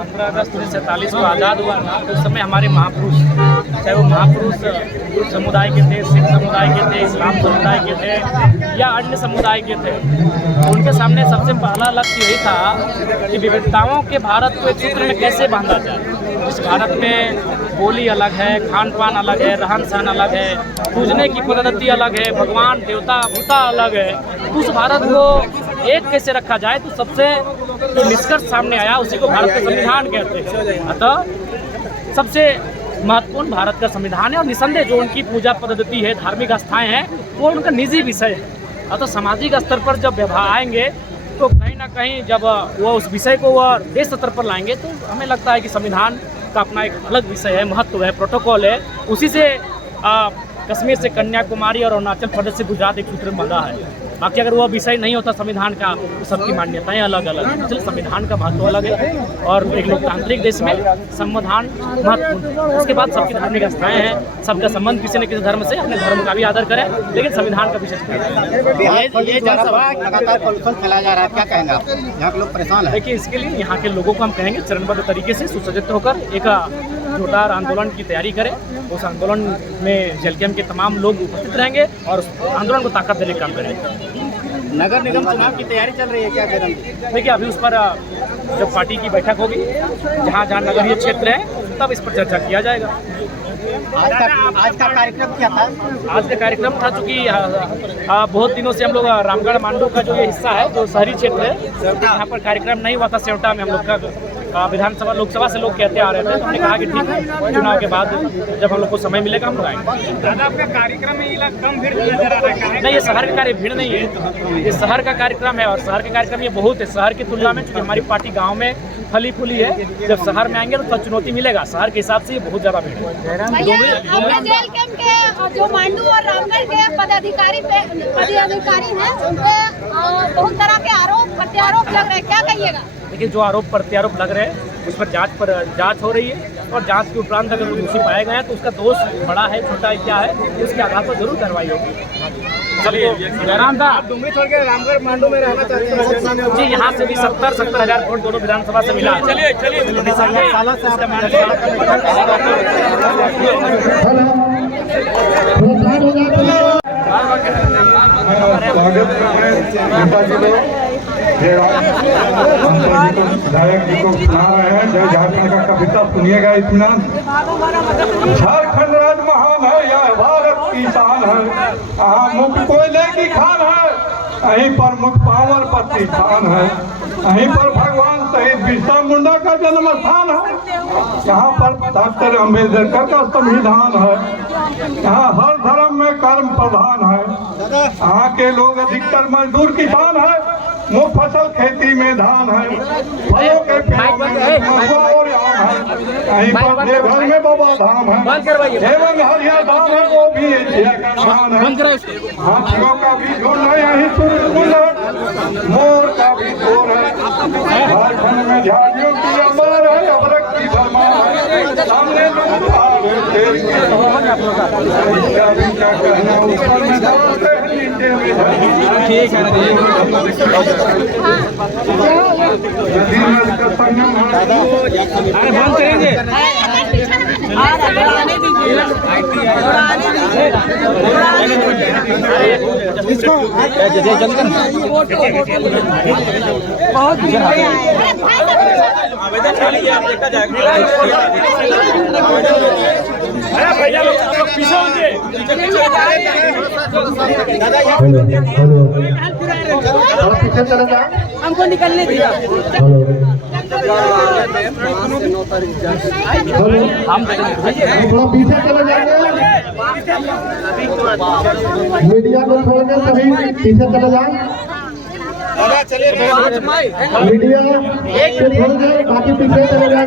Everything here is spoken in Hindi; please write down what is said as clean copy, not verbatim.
15 अगस्त 1947 को आज़ाद हुआ था, उस समय हमारे महापुरुष, चाहे वो महापुरुष गुरु समुदाय के थे, सिख समुदाय के थे, इस्लाम समुदाय के थे या अन्य समुदाय के थे, उनके सामने सबसे पहला लक्ष्य यही था कि विविधताओं के भारत को एक सूत्र में कैसे बांधा जाए। इस भारत में बोली अलग है, खान पान अलग है, रहन सहन अलग है, पूजने की पद्धति अलग है, भगवान देवता बुता अलग है, तो उस भारत को एक कैसे रखा जाए। तो सबसे जो निष्कर्ष सामने आया उसी को भारत का संविधान कहते हैं। अतः सबसे महत्वपूर्ण भारत का संविधान है और निसंदेह जो उनकी पूजा पद्धति है, धार्मिक आस्थाएं हैं, वो उनका निजी विषय है। अतः सामाजिक स्तर पर जब व्यवहार आएंगे तो कहीं ना कहीं जब वो उस विषय को वह देश स्तर पर लाएंगे तो हमें लगता है कि संविधान का अपना एक अलग विषय है, महत्व है, प्रोटोकॉल है। उसी से कश्मीर से कन्याकुमारी और अरुणाचल प्रदेश से गुजरात एक सूत्र में बंधा है। बाकी अगर वो विषय नहीं होता संविधान का तो सबकी मान्यताएं अलग अलग हैं। इसलिए संविधान का महत्व अलग है और एक लोकतांत्रिक देश में संविधान महत्वपूर्ण है। उसके बाद सबकी धार्मिक आस्थाएं हैं, सबका संबंध किसी न किसी धर्म से, अपने धर्म का भी आदर करें, लेकिन संविधान का विशेष ये जनसभा लगातार पॉल्यूशन फैलाया जा रहा है, क्या कहेंगे आप? यहाँ के लोग परेशान हैं। देखिए, इसके लिए यहाँ के लोगों को हम कहेंगे चरणबद्ध तरीके से सुसज्जित होकर एक जोरदार आंदोलन की तैयारी करें। उस आंदोलन में जेलकेएम के तमाम लोग उपस्थित रहेंगे और उस आंदोलन को ताकत देने का काम करेंगे। नगर निगम चुनाव की तैयारी चल रही है, क्या करें? देखिए, अभी उस पर जब पार्टी की बैठक होगी, जहाँ जहाँ नगरीय क्षेत्र है, तब इस पर चर्चा किया जाएगा। आज का कार्यक्रम क्या था? आज का कार्यक्रम था चूँकि बहुत दिनों से हम लोग रामगढ़ मांडू का जो ये हिस्सा है, जो शहरी क्षेत्र है, यहाँ पर कार्यक्रम नहीं हुआ था। सेवटा में हम लोग का विधानसभा लोकसभा से लोग कहते आ रहे थे, तो हमने कहा कि ठीक है, चुनाव के बाद जब हम लोग को समय मिलेगा हम लोग आएंगे। दादा, आपका कार्यक्रम में कम भीड़ नजर आ रहा है? नहीं, ये शहर का कार्य भीड़ नहीं है, ये शहर का कार्यक्रम है और शहर का कार्यक्रम ये बहुत है। शहर की तुलना में चूँकि हमारी पार्टी गाँव में फली फूली है, जब शहर में आएंगे तो चुनौती मिलेगा। शहर के हिसाब से ये बहुत ज़्यादा भीड़ है। जेल कैंप के जो मांडू और रामगढ़ के पदाधिकारी हैं, उन पे बहुत तरह के आरोप प्रत्यारोप लग रहे हैं, क्या कहिएगा? देखिए, जो आरोप प्रत्यारोप लग रहे हैं उस पर जांच हो रही है और जांच के उपरांत अगर दोषी पाए गए हैं तो उसका दोष बड़ा है छोटा है क्या है, उसके आधार पर जरूर कार्रवाई होगी। चलिए, जयराम दा, आप डुमरी छोड़ के रामगढ़ मांडू में रहना चाहते हैं? जी, यहाँ से भी 70,000 वोट दोनों विधानसभा से मिला। चलिए सालों से विधायक जी को सुना रहे हैं। जय झारखंड का कविता सुनिएगा। इत्मीनान। झारखंड राज्य महान है, यह भारत की शान है, यहाँ मुक्त कोयले की खान है, यहीं पर मुक्त पावर प्रतिष्ठान है, यहीं पर भगवान शहीद बिरसा मुंडा का जन्म स्थान है, यहाँ पर डॉक्टर अम्बेडकर का संविधान है, यहाँ हर धर्म में कर्म प्रधान है, यहाँ के लोग अधिकतर मजदूर किसान है, मुफ्त फसल खेती में धान है, फलों के पेड़ों में महुआ और आम है, यहीं पर देवघर में बाबा धाम है, एवं हरिया धाम है, वो भी एशिया का शान है। हाथियों का भी झुंड है, यहीं सूरजकुंड है, मोर का भी शोर है, झारखंड में झाड़ियों की अमर है, अबरक की भरमार है, सामने लोग आवे शेर की क्या भी क्या कहना, ऊपर में दौड़ते हैं, नीचे में धरती। ठीक है, अरे बंद करेंगे। आवेदन खाली आप देखा जाएगा। भैया लोग पीछे होंगे। पीछे चले जाओ, हमको निकलने दिया। हम थोड़ा पीछे चले जाएंगे। मीडिया को छोड़ के सभी पीछे चले जाए। मीडिया छोड़ के बाकी पीछे चले जाए।